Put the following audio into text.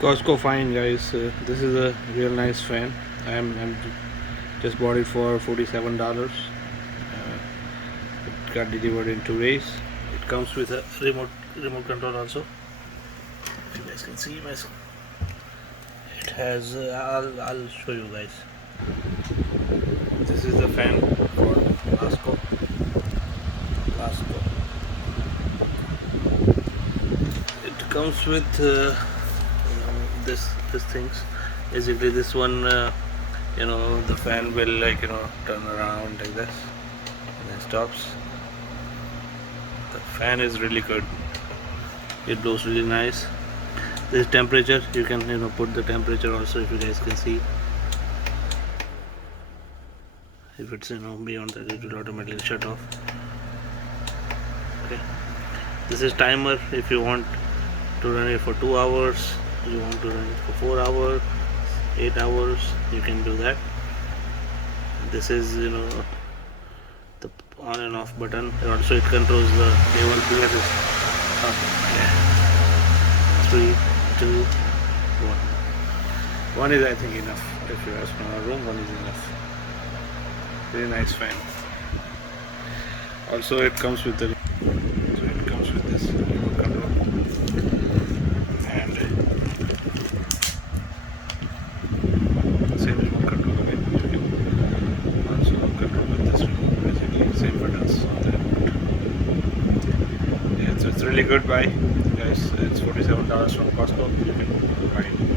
COSTCO fine guys. This is a real nice fan. I'm just bought it for $47. It got delivered in 2 days. It comes with a remote control also. If you guys can see my screen. It has. I'll show you guys. This is the fan called Lasko. Lasko. It comes with this things. Basically, this one, the fan will turn around like this, and then stops. The fan is really good. It blows really nice. This temperature, you can put the temperature also, if you guys can see. If it's beyond that, it will automatically shut off. Okay. This is timer. If you want to run it for 2 hours, you want to run it for 4 hours, 8 hours, you can do that. This is the on and off button. And also it controls the level. Yeah. 3, 2, 1. One is, I think, enough. If you ask my room, one is enough. Very nice fan. Also it comes with this remote control, and same remote control again. You can also control with this remote. Basically same buttons on the remote. Yeah, so it's really good buy, guys. It's $47 from COSTCO. You can buy it.